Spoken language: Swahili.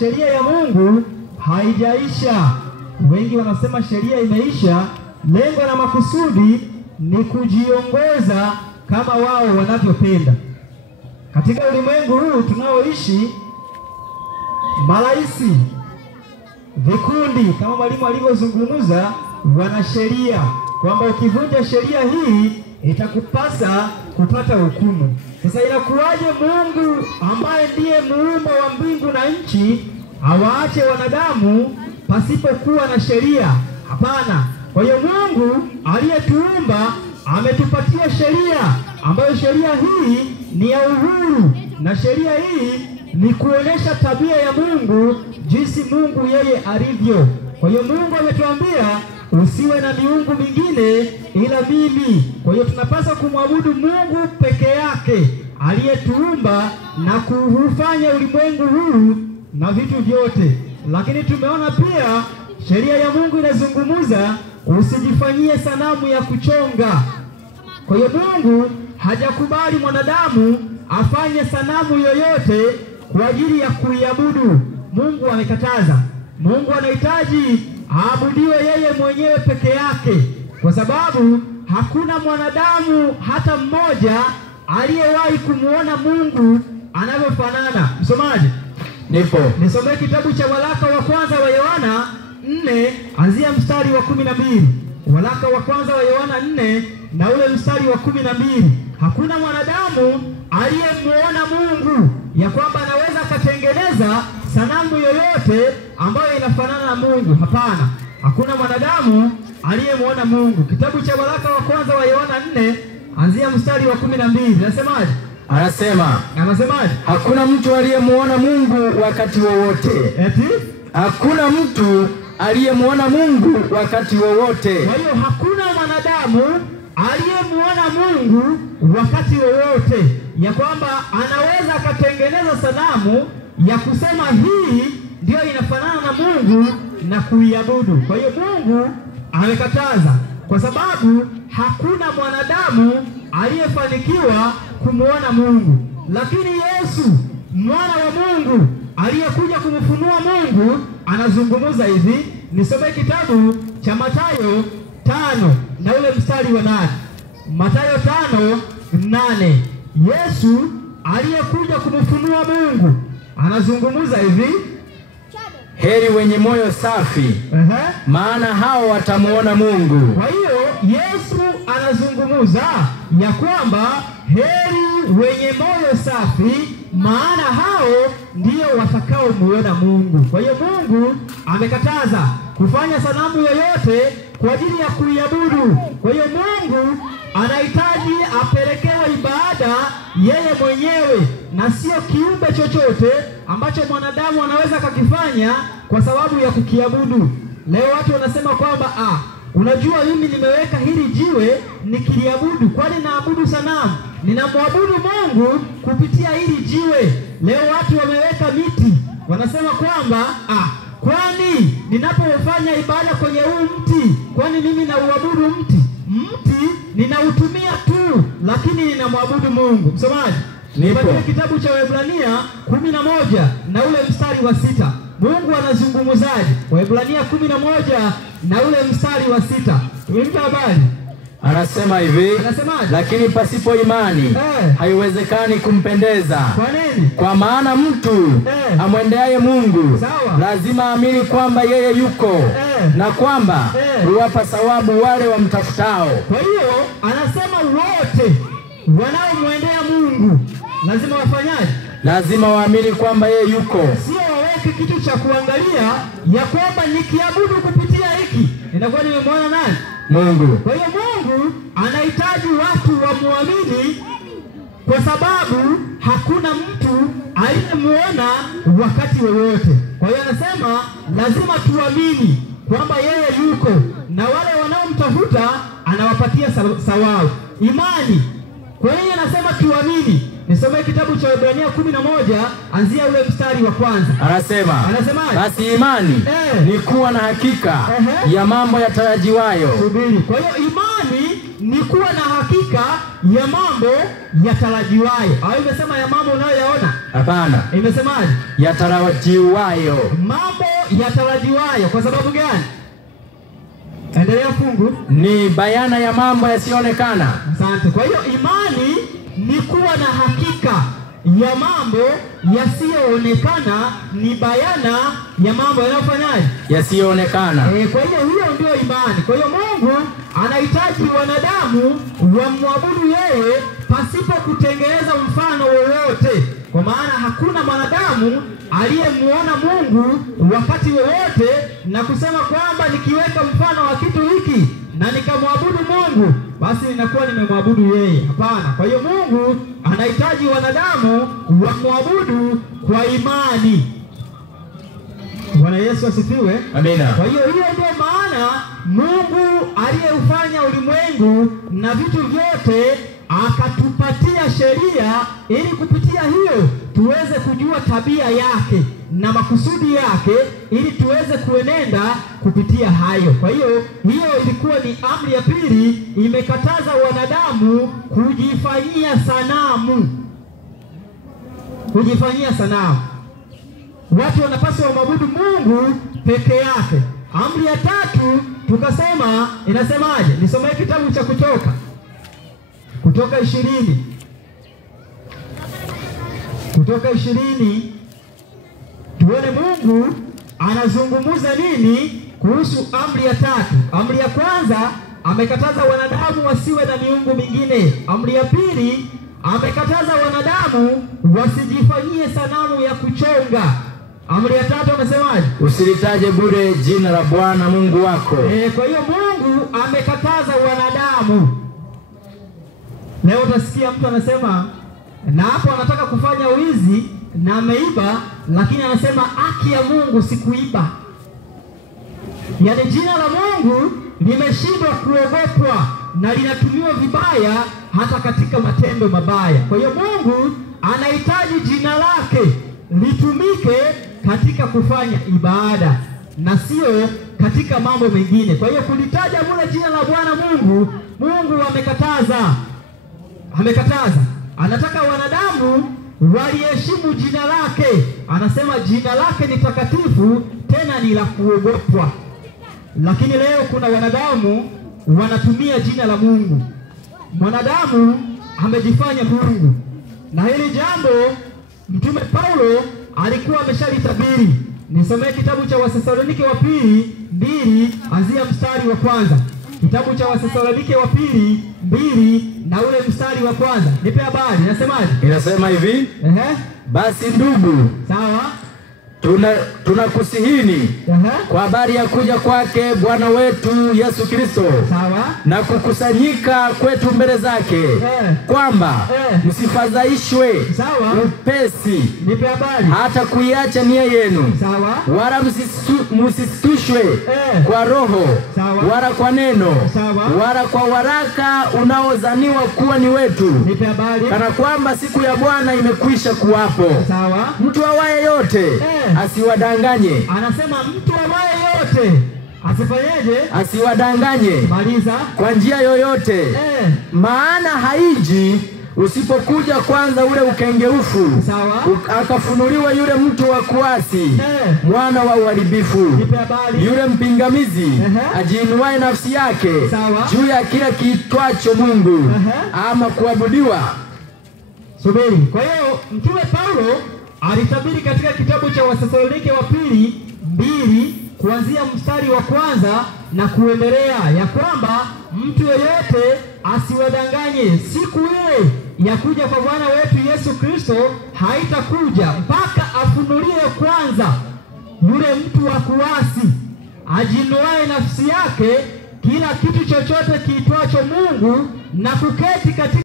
Sheria ya Mungu haijaisha. Wengi wanasema sheria imeisha. Lengo na makusudi ni kujiongoza kama wao wanavyopenda. Katika ulimwengu huu tunaoishi, maraisi, vikundi kama mwalimu alivyozungumza, wana sheria kwamba ukivunja sheria hii itakupasa kupata hukumu. Sasa inakuwaje Mungu ambaye ndiye muumba wa mbingu na nchi awaache wanadamu pasipokuwa na sheria? Hapana. Kwa hiyo Mungu aliyetuumba ametupatia sheria, ambayo sheria hii ni ya uhuru, na sheria hii ni kuonesha tabia ya Mungu, jinsi Mungu yeye alivyo. Kwa hiyo Mungu ametuambia usiwe na miungu mingine ila mimi. Kwa hiyo tunapaswa kumwabudu Mungu peke yake aliyetuumba na kuufanya ulimwengu huu na vitu vyote. Lakini tumeona pia sheria ya Mungu inazungumuza usijifanyie sanamu ya kuchonga. Kwa hiyo Mungu hajakubali mwanadamu afanye sanamu yoyote kwa ajili ya kuiabudu. Mungu amekataza. Mungu anahitaji aabudiwe yeye mwenyewe peke yake, kwa sababu hakuna mwanadamu hata mmoja aliyewahi kumuona Mungu anavyofanana. Msomaji? Nipo. Nisomee kitabu cha waraka wa kwanza wa Yohana 4 anzia mstari wa 12. Waraka wa kwanza wa Yohana 4 na ule mstari wa 12. Hakuna mwanadamu aliyemuona Mungu ya kwamba anaweza akatengeneza sanamu yoyote ambayo inafanana na Mungu. Hapana. Hakuna mwanadamu aliyemuona Mungu. Kitabu cha waraka wa kwanza wa Yohana 4 anzia mstari wa 12. Nasemaje? Anasemaje? Hakuna mtu aliyemuona Mungu wakati wowote. Eti? Hakuna mtu aliyemuona Mungu wakati wowote. Kwa hiyo hakuna mwanadamu aliyemuona Mungu wakati wowote, ya kwamba anaweza akatengeneza sanamu ya kusema hii ndio inafanana na Mungu na kuiabudu. Kwa hiyo Mungu amekataza, kwa sababu hakuna mwanadamu aliyefanikiwa kumuona Mungu. Lakini Yesu mwana wa Mungu aliyekuja kumfunua Mungu anazungumza hivi. Nisome kitabu cha Mathayo 5 na ule mstari wa 8. Mathayo 5:8. Yesu aliyekuja kumfunua Mungu anazungumza hivi. Heri wenye moyo safi, maana hao watamuona Mungu. Kwa hiyo Yesu anazungumza ya kwamba heri wenye moyo safi, maana hao ndio watakao muona Mungu. Kwa hiyo Mungu amekataza kufanya sanamu yoyote kwa ajili ya kuiabudu. Kwa hiyo Mungu anahitaji apelekewe ibada yeye mwenyewe na sio kiumbe chochote ambacho mwanadamu anaweza kakifanya kwa sababu ya kukiabudu. Leo watu wanasema kwamba unajua mimi nimeweka hili jiwe nikiliabudu, kwani naabudu sanamu? Ninamwabudu Mungu kupitia hili jiwe. Leo watu wameweka miti, wanasema kwamba kwani ninapofanya ibada kwenye huu mti, kwani mimi nauabudu mti? Mti ninautumia tu, lakini ninamwabudu Mungu. Msomaji? Nipo. Kitabu cha Waebrania 11 na ule mstari wa 6. Mungu anazungumzaje? Waebrania 11 na ule mstari wa 6. Tumempa habari. Anasema hivi. Lakini pasipo imani haiwezekani kumpendeza. Kwa nini? Kwa maana mtu amwendeaye Mungu lazima amini kwamba yeye yuko na kwamba huwapa thawabu wale wamtafutao. Kwa hiyo anasema wote wanaomwendea Mungu lazima wafanyaje? Lazima waamini kwamba yeye yuko. Sio waweke kitu cha kuangalia ya kwamba nikiabudu kupitia hiki ninakuwa nimemwona nani? Mungu. Kwa hiyo Mungu anahitaji watu wamuamini, kwa sababu hakuna mtu aliyemuona wakati wowote. Kwa hiyo anasema lazima tuamini kwamba yeye yuko, na wale wanaomtafuta anawapatia thawabu. Imani. Kwa hiyo anasema tuamini. Nisome kitabu cha Waebrania 11 anzia ule mstari wa 1. Anasema basi imani ni kuwa na hakika ya mambo yatarajiwayo. Kwa hiyo imani ni kuwa na hakika ya mambo yatarajiwayo. Au imesema ya mambo unayoyaona? Hapana. Imesemaje? Yatarajiwayo. Mambo yatarajiwayo. Kwa sababu gani? Endelea fungu. Ni bayana ya mambo yasiyoonekana. Asante. Kwa hiyo imani ni kuwa na hakika ya mambo yasiyoonekana, ni bayana ya mambo yanayofanyaje? Yasiyoonekana. Kwa hiyo ndio imani. Kwa hiyo Mungu anahitaji wanadamu wamwabudu yeye pasipo kutengeneza mfano wowote. Kwa maana hakuna mwanadamu aliyemuona Mungu wakati wowote na kusema kwamba nikiweka mfano wa kitu hiki na nikamwabudu Mungu basi ninakuwa nimemwabudu yeye. Hapana. Kwa hiyo Mungu anahitaji wanadamu wamwabudu kwa imani. Bwana Yesu asifiwe. Amina. Kwa hiyo ndio maana Mungu aliyeufanya ulimwengu na vitu vyote akatupatia sheria ili kupitia hiyo tuweze kujua tabia yake na makusudi yake ili tuweze kuenenda kupitia hayo. Kwa hiyo ilikuwa ni amri ya pili, imekataza wanadamu kujifanyia sanamu. Kujifanyia sanamu. Watu wanapaswa waabudu Mungu peke yake. Amri ya tatu tukasema inasemaje? Nisomee kitabu cha Kutoka 20. Kutoka 20 tuone Mungu anazungumza nini kuhusu amri ya tatu. Amri ya kwanza amekataza wanadamu wasiwe na miungu mingine. Amri ya pili amekataza wanadamu wasijifanyie sanamu ya kuchonga. Amri ya tatu amesemaje? Usilitaje bure jina la Bwana Mungu wako. Kwa hiyo Mungu amekataza wanadamu. Leo utasikia mtu anasema na hapo anataka kufanya wizi na ameiba, lakini anasema haki ya Mungu sikuiba. Yaani jina la Mungu limeshindwa kuogopwa na linatumiwa vibaya hata katika matendo mabaya. Kwa hiyo Mungu anahitaji jina lake litumike katika kufanya ibada na sio katika mambo mengine. Kwa hiyo kulitaja bure jina la Bwana Mungu amekataza. Anataka wanadamu waliheshimu jina lake. Anasema jina lake ni takatifu tena ni la kuogopwa. Lakini leo kuna wanadamu wanatumia jina la Mungu. Mwanadamu amejifanya Mungu. Na hili jambo Mtume Paulo alikuwa ameshalitabiri. Nisomee kitabu cha Wathesalonike wa pili 2 anzia mstari wa kwanza. Kitabu cha Wathesalonike wa pili 2 na ule mstari wa kwanza. Nipe habari, inasemaje? Inasema hivi. Basi ndugu, sawa, tunakusihini kwa habari ya kuja kwake Bwana wetu Yesu Kristo, sawa, na kukusanyika kwetu mbele zake, kwamba msifadhaishwe upesi, nipe habari, hata kuiacha nia yenu, sawa, wala msisitushwe kwa roho, sawa, wala kwa neno, sawa, wala kwa waraka unaozaniwa kuwa ni wetu, nipe habari, kana kwamba siku ya Bwana imekwisha kuwapo. Sawa. Mtu awaye yote asiwadanganye. Anasema mtu awaye yote asifanyeje? Asiwadanganye. Maliza. Kwa njia yoyote. Maana haiji usipokuja kwanza ule ukengeufu, sawa, akafunuliwa yule mtu wa kuasi, mwana wa uharibifu, yule mpingamizi, ajiinuaye nafsi yake juu ya kila kiitwacho Mungu ama kuabudiwa. Subiri. Kwa hiyo Mtume Paulo alitabiri katika kitabu cha Wathesalonike wa pili 2 kuanzia mstari wa kwanza na kuendelea, ya kwamba mtu yeyote asiwadanganye. Siku ile ya kuja kwa Bwana wetu Yesu Kristo haitakuja mpaka afunuliwe kwanza yule mtu wa kuasi, ajinuaye nafsi yake kila kitu chochote kiitwacho Mungu, na kuketi katika